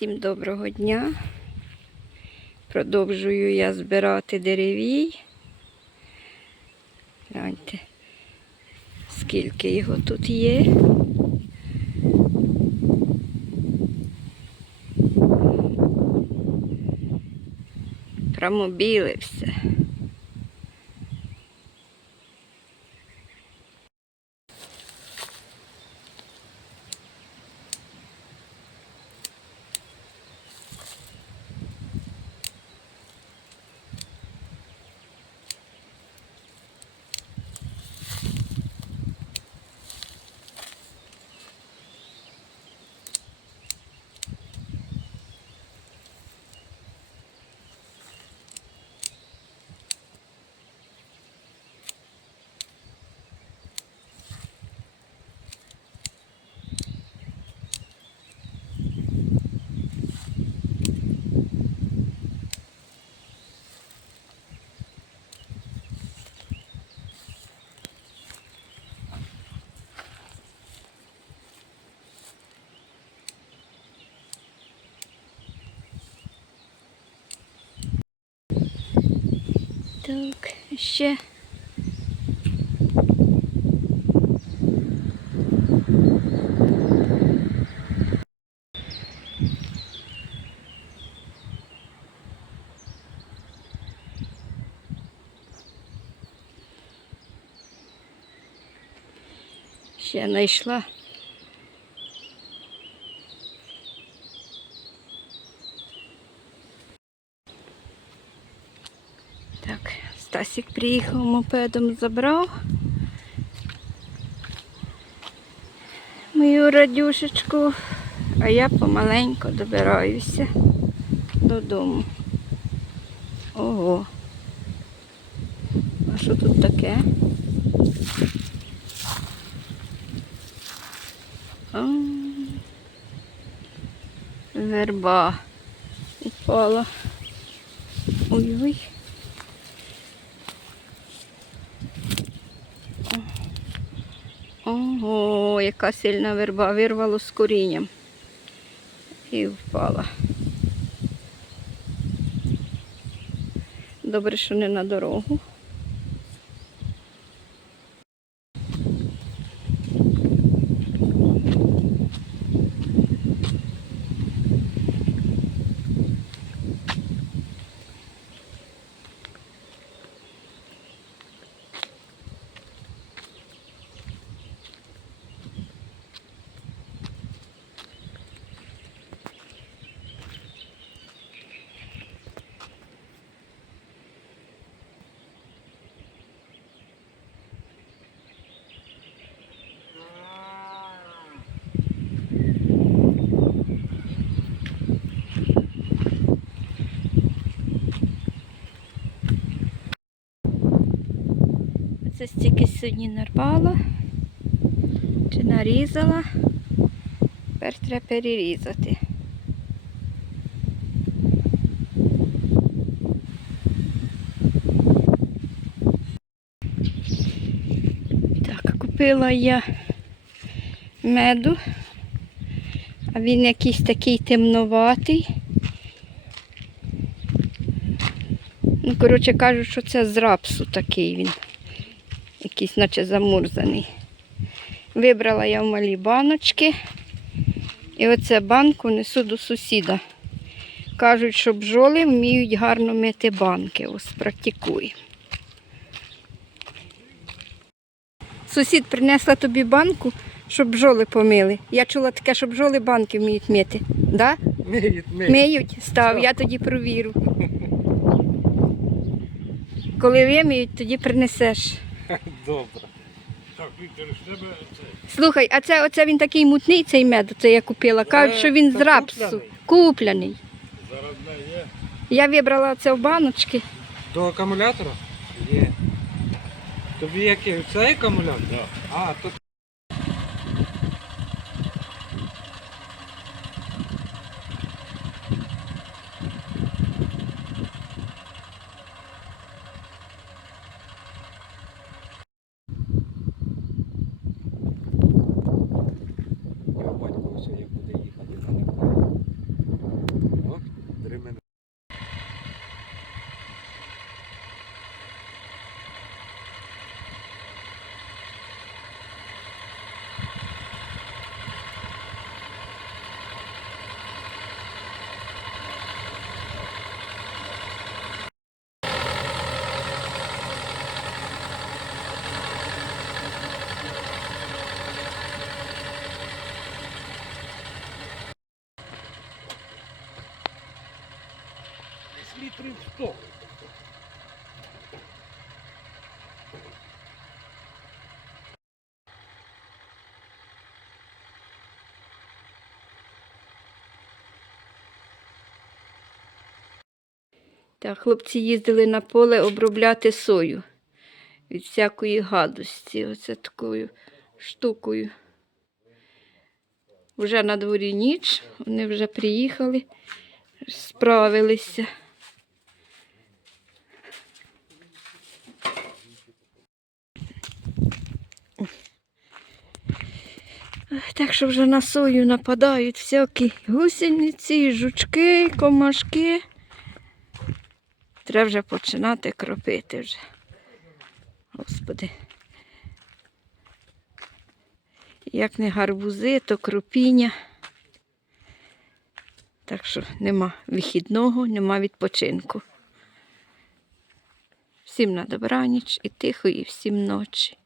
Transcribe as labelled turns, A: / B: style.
A: Всім доброго дня. Продовжую я збирати деревій. Гляньте, скільки його тут є. Прямо все. Так, ще. Ще знайшла. Так, Стасік приїхав мопедом, забрав мою радюшечку, а я помаленьку добираюся додому. Ого. А що тут таке? А, Верба упала. Ой-ой. Ого, яка сильна верба, вирвало з корінням і впала. Добре, що не на дорогу. Це стільки сьогодні нарвала чи нарізала. Тепер треба перерізати. Так, купила я меду, а він якийсь такий темноватий. Ну, коротше кажуть, що це з рапсу такий він якийсь наче замурзаний. Вибрала я в малі баночки. І оце банку несу до сусіда. Кажуть, що бджоли вміють гарно мити банки. Ось практикую. Сусід принесла тобі банку, щоб бджоли помили. Я чула таке, що бджоли банки вміють мити. Да?
B: Миють, миють.
A: Миють? Став, я тоді провірю. Коли виміють, тоді принесеш.
B: Добре. Так, Віктор, з тебе це.
A: Слухай, а це оце він такий мутний, цей мед, це я купила. Кажуть,
B: Е,
A: що він з рапсу.
B: купляний.
A: Купляний.
B: Зараз не є.
A: Я вибрала це в баночки.
B: До акумулятора? Є. Тобі який? Цей акумулятор? Да. А, то метрів 100.
A: Так, хлопці їздили на поле обробляти сою від всякої гадості. Оце такою штукою. Вже на дворі ніч, вони вже приїхали, справилися. Так що вже на сою нападають всякі гусениці, жучки, комашки. Треба вже починати кропити вже. Господи. Як не гарбузи, то кропіння. Так що нема вихідного, нема відпочинку. Всім на добраніч і тихої всім ночі.